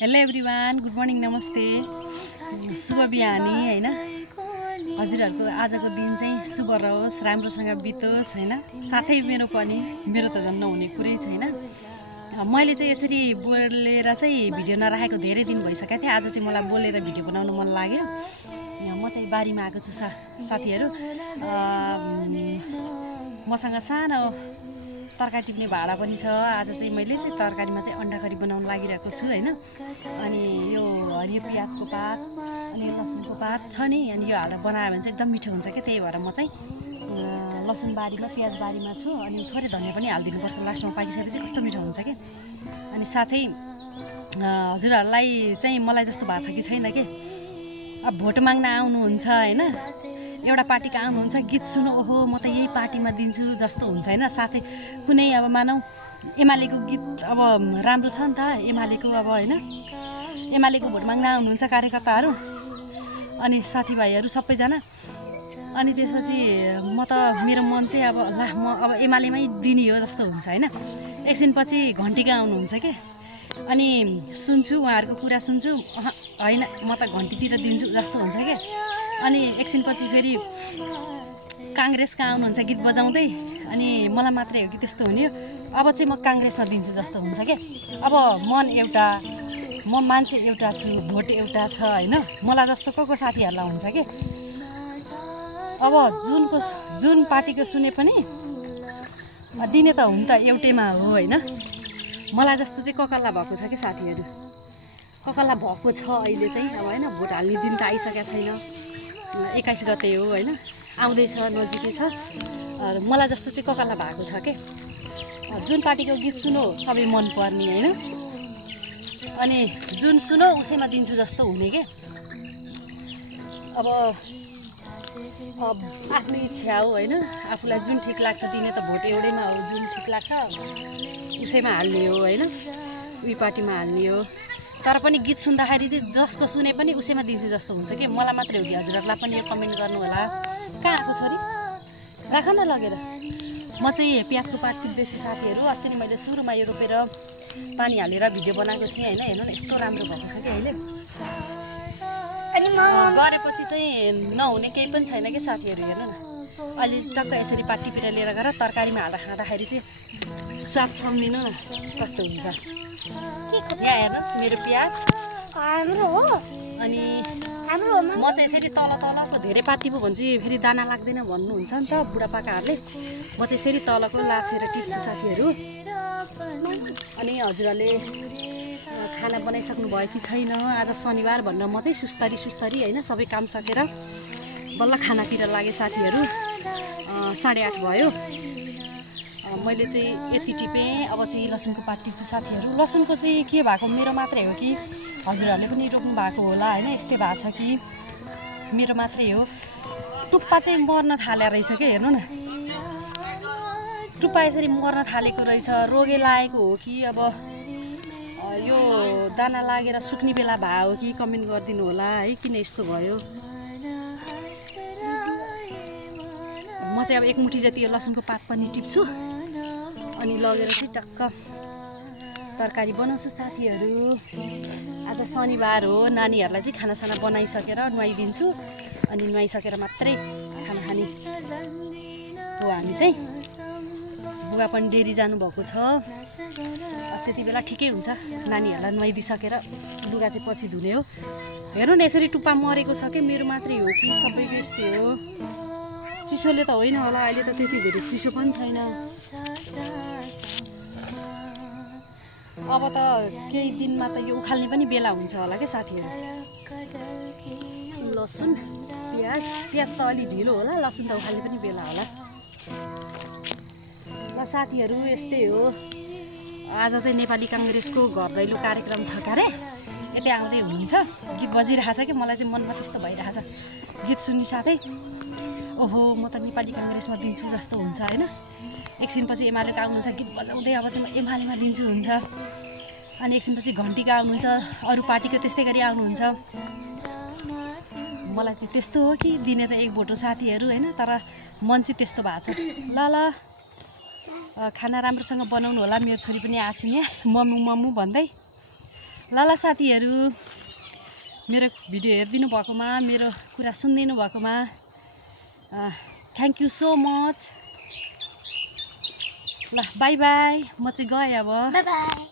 Hello everyone, good morning, नमस्ते, शुभ बिहानी हैन। हजुरहरूको आजको दिन चाहिँ शुभ रहोस्, राम्रोसँग बितोस् हैन। साथै मेरो त झन् नहुने कुरै छैन। मैले चाहिँ यसरी बोलेर चाहिँ भिडियो नराखेको धेरै दिन भइसकेको थियो। आज चाहिँ मलाई बोलेर भिडियो बनाउनु मन लाग्यो। म चाहिँ बारीमा आएको छु साथीहरू। मसँग सानो तरकारी टिप्ने भाँडा पनि छ। आज चाहिँ मैले चाहिँ तरकारीमा चाहिँ अन्डा करी बनाउन लागिरहेको छु हैन। अनि यो हरियो प्याजको पात अनि लसुनको पात छ नि, अनि यो हालेर बनायो भने चाहिँ एकदम मिठो हुन्छ क्या। त्यही भएर म चाहिँ लसुन बारीमा प्याज बारीमा छु। अनि थोरै धनिया पनि हालिदिनुपर्छ, लास्टमा पाकिसकेपछि कस्तो मिठो हुन्छ क्या। अनि साथै हजुरहरूलाई चाहिँ मलाई जस्तो भएको छ कि छैन के, अब भोट माग्न आउनुहुन्छ हैन, एउटा पार्टीको आउनुहुन्छ, गीत सुन्नु, ओहो म त यही पार्टीमा दिन्छु जस्तो हुन्छ हैन। साथै कुनै अब मानौ एमालेको गीत अब राम्रो छ नि त, एमालेको अब हैन, एमालेको भोट माग्न आउनुहुन्छ कार्यकर्ताहरू अनि साथीभाइहरू सबैजना। अनि त्यसपछि म त मेरो मन चाहिँ अब ला म अब एमालेमै दिने हो जस्तो हुन्छ हैन। एकछिनपछि घन्टीका आउनुहुन्छ के, अनि सुन्छु, उहाँहरूको कुरा सुन्छु, होइन म त घन्टीतिर दिन्छु जस्तो हुन्छ क्या। अनि एकछिनपछि फेरि काङ्ग्रेसका आउनुहुन्छ गीत बजाउँदै, अनि मलाई मात्रै हो कि त्यस्तो हुने। अब चाहिँ म काङ्ग्रेसमा दिन्छु जस्तो हुन्छ क्या। अब मन एउटा, म मान्छे एउटा छु, भोट एउटा छ हैन। मलाई जस्तो को साथीहरूलाई हुन्छ कि अब जुन पार्टीको सुने पनि दिने त हुन त एउटैमा हो हैन। मलाई जस्तो चाहिँ ककल्ला भएको छ कि साथीहरू, ककल्ला भएको छ अहिले चाहिँ अब हैन। भोट हाल्ने दिन त आइसकेको छैन, 21 गते हो हैन, आउँदैछ, नजिकै छ। मलाई जस्तो चाहिँ ककल्ला भएको छ के। जुन पार्टीको गीत सुनो सबै मन पर्ने हैन, अनि जुन सुनो उसैमा दिन्छु जस्तो हुने के। अब आफ्नो इच्छा हो हैन, आफूलाई जुन ठिक लाग्छ दिने त भोट एउटैमा हो, जुन ठिक लाग्छ उसैमा हाल्ने हो हैन, उही पार्टीमा हाल्ने हो। तर पनि गीत सुन्दाखेरि चाहिँ जसको सुने पनि उसैमा दिन्छु जस्तो हुन्छ कि। मलाई मात्रै हो कि हजुरहरूलाई पनि यो कमेन्ट गर्नु होला। कहाँ आएको छोरी, राख न लगेर। म चाहिँ प्याजको पात टिप्दैछु साथीहरू। अस्ति नै मैले सुरुमा यो रोपेर पानी हालेर भिडियो बनाएको थिएँ हैन। हेर्नु न यस्तो राम्रो भएको छ कि अहिले। अनि गरेपछि चाहिँ नहुने केही पनि छैन कि साथीहरू। हेर्नु न अहिले टक्क यसरी पात टिपेर लिएर गएर तरकारीमा हालेर खाँदाखेरि चाहिँ स्वाद सम्झिनु न कस्तो हुन्छ। यहाँ हेर्नुहोस् मेरो प्याज हाम्रो हो। अनि म चाहिँ यसरी तलको धेरै पात टिप्यो भने चाहिँ फेरि दाना लाग्दैन भन्नुहुन्छ नि त बुढापाकाहरूले। म चाहिँ यसरी तलको लाछेर टिप्छु साथीहरू। अनि हजुरहरूले खाना बनाइसक्नु भयो कि छैन? आज शनिबार भनेर म चाहिँ सुस्तरी हैन, सबै काम सकेर बल्ल खानातिर लागेँ साथीहरू। 8:30 भयो। मैले चाहिँ यति टिपेँ। अब चाहिँ लसुनको पात टिप्छु साथीहरू। लसुनको चाहिँ के भएको, मेरो मात्रै हो कि हजुरहरूले पनि रोप्नु भएको होला हैन, यस्तै भएको छ कि मेरो मात्रै हो? टुप्पा चाहिँ मर्न थाले रहेछ के। हेर्नु न टुप्पा यसरी मर्न थालेको रहेछ। रोगे लागेको हो कि अब यो दाना लागेर सुक्ने बेला भयो हो कि कमेन्ट गरिदिनु होला है, किन यस्तो भयो। म चाहिँ अब एक मुठी जति यो लसुनको पात पनि टिप्छु अनि लगेर चाहिँ टक्क तरकारी बनाउँछु साथीहरू। आज शनिबार हो, नानीहरूलाई चाहिँ खानासाना बनाइसकेर नुहाइदिन्छु। अनि नुहाइसकेर मात्रै खाना खाने हो हामी चाहिँ। बुवा पनि डेरी जानुभएको छ, त्यति बेला ठिकै हुन्छ। नानीहरूलाई नुहाइदिइसकेर लुगा चाहिँ पछि धुने हो। हेर्नु न यसरी टुप्पा मरेको छ कि मेरो मात्रै हो कि सबैको यस्तै हो? चिसोले त होइन होला, अहिले त त्यति धेरै चिसो पनि छैन। अब त केही दिनमा त यो उखाल्ने पनि बेला हुन्छ होला क्या साथीहरू। लसुन प्याज त अलि ढिलो होला, लसुन त उखाल्ने पनि बेला होला। ल साथीहरू यस्तै हो। आज चाहिँ नेपाली काङ्ग्रेसको घर दैलो कार्यक्रम छ क्यारे, यतै आउँदै हुनुहुन्छ। गीत बजिरहेको छ कि मलाई चाहिँ मनमा त्यस्तो भइरहेको छ। गीत सुन्ने साथै ओहो म त नेपाली काङ्ग्रेसमा दिन्छु जस्तो हुन्छ हैन। एकछिनपछि एमालेको आउनुहुन्छ गीत बजाउँदै, अब चाहिँ म एमालेमा दिन्छु हुन्छ। अनि एकछिनपछि घन्टीका आउनुहुन्छ, अरू पार्टीको त्यस्तै गरी आउनुहुन्छ। मलाई चाहिँ त्यस्तो हो कि दिने त एक भोट हो साथीहरू हैन, तर मन चाहिँ त्यस्तो भएको छ। ल खाना राम्रोसँग बनाउनु होला। मेरो छोरी पनि आछिन् यहाँ मम्मु भन्दै। ल साथीहरू मेरो भिडियो हेरिदिनु भएकोमा मेरो कुरा सुनिदिनु भएकोमा थ्याङ्क यू सो मच ल बाई बाई म चाहिँ गएँ अब बाई बाई